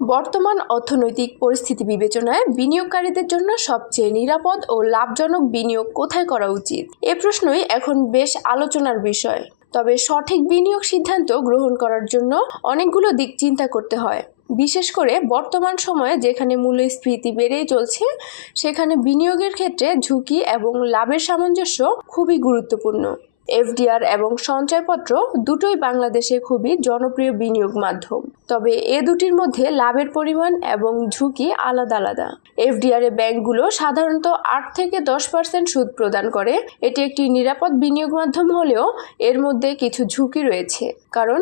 বর্তমান অর্থনৈতিক পরিস্থিতি বিবেচনায় বিনিয়োগকারীদের জন্য সবচেয়ে নিরাপদ ও লাভজনক বিনিয়োগ কোথায় করা উচিত? এ প্রশ্নই এখন বেশ আলোচনার বিষয়। তবে সঠিক বিনিয়োগ সিদ্ধান্ত গ্রহণ করার জন্য অনেকগুলো দিক চিন্তা করতে হয়। বিশেষ করে বর্তমান সময়ে যেখানে মূল্যস্ফীতি বেড়েই চলছে, সেখানে বিনিয়োগের ক্ষেত্রে ঝুঁকি এবং লাভের সামঞ্জস্য খুবই গুরুত্বপূর্ণ। এফডিআর এবং সঞ্চয়পত্র দুটোই বাংলাদেশে খুবই জনপ্রিয় বিনিয়োগ মাধ্যম। তবে এ দুটির মধ্যে লাভের পরিমাণ এবং ঝুঁকি আলাদা আলাদা। এফডিআর এ ব্যাংকগুলো সাধারণত 8 থেকে 10% সুদ প্রদান করে। এটি একটি নিরাপদ বিনিয়োগ মাধ্যম হলেও এর মধ্যে কিছু ঝুঁকি রয়েছে, কারণ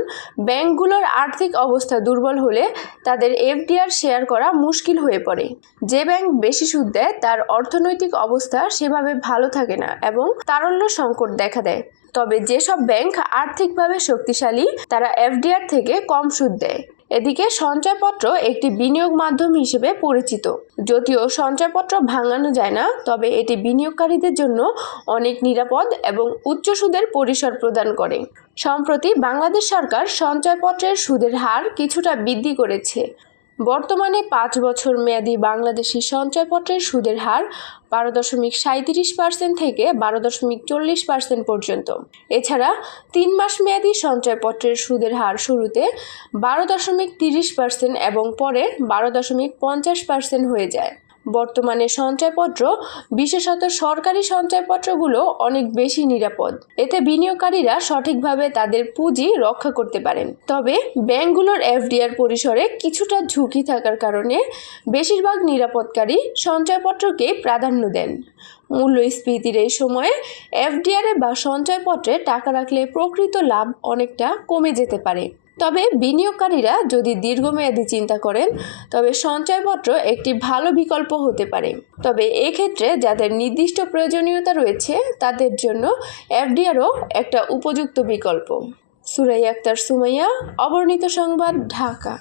ব্যাংকগুলোর আর্থিক অবস্থা দুর্বল হলে তাদের এফডিআর শেয়ার করা মুশকিল হয়ে পড়ে। যে ব্যাংক বেশি সুদ দেয় তার অর্থনৈতিক অবস্থা সেভাবে ভালো থাকে না এবং তারল্য সংকট দেখা দেয়। তবে যেসব ব্যাংক আর্থিকভাবে শক্তিশালী তারা এফডিআর থেকে কম সুদ দেয়। এদিকে সঞ্চয়পত্র একটি বিনিয়োগ মাধ্যম হিসেবে পরিচিত। যদিও সঞ্চয়পত্র ভাঙানো যায় না, তবে এটি বিনিয়োগকারীদের জন্য অনেক নিরাপদ এবং উচ্চ সুদের পরিসর প্রদান করে। সম্প্রতি বাংলাদেশ সরকার সঞ্চয়পত্রের সুদের হার কিছুটা বৃদ্ধি করেছে। বর্তমানে 5 বছর মেয়াদী বাংলাদেশি সঞ্চয়পত্রের সুদের হার 12.37% থেকে 12.40% পর্যন্ত। এছাড়া 3 মাস মেয়াদী সঞ্চয়পত্রের সুদের হার শুরুতে 12.30% এবং পরে 12.50% হয়ে যায়। বর্তমানে সঞ্চয়পত্র, বিশেষত সরকারি সঞ্চয়পত্রগুলো অনেক বেশি নিরাপদ। এতে বিনিয়োগকারীরা সঠিকভাবে তাদের পুঁজি রক্ষা করতে পারেন। তবে ব্যাংকগুলোর এফডিআর পরিসরে কিছুটা ঝুঁকি থাকার কারণে বেশিরভাগ নিরাপদকারী সঞ্চয়পত্রকে প্রাধান্য দেন। মূল্যস্ফীতির এই সময়ে এফডিআর বা সঞ্চয়পত্রে টাকা রাখলে প্রকৃত লাভ অনেকটা কমে যেতে পারে। তবে বিনিয়োগকারীরা যদি দীর্ঘমেয়াদী চিন্তা করেন, তবে সঞ্চয়পত্র একটি ভালো বিকল্প হতে পারে। তবে এক্ষেত্রে যাদের নির্দিষ্ট প্রয়োজনীয়তা রয়েছে তাদের জন্য এফডিআরও একটা উপযুক্ত বিকল্প। সুরাইয়া আক্তার, সুমাইয়া, অবর্ণিত সংবাদ, ঢাকা।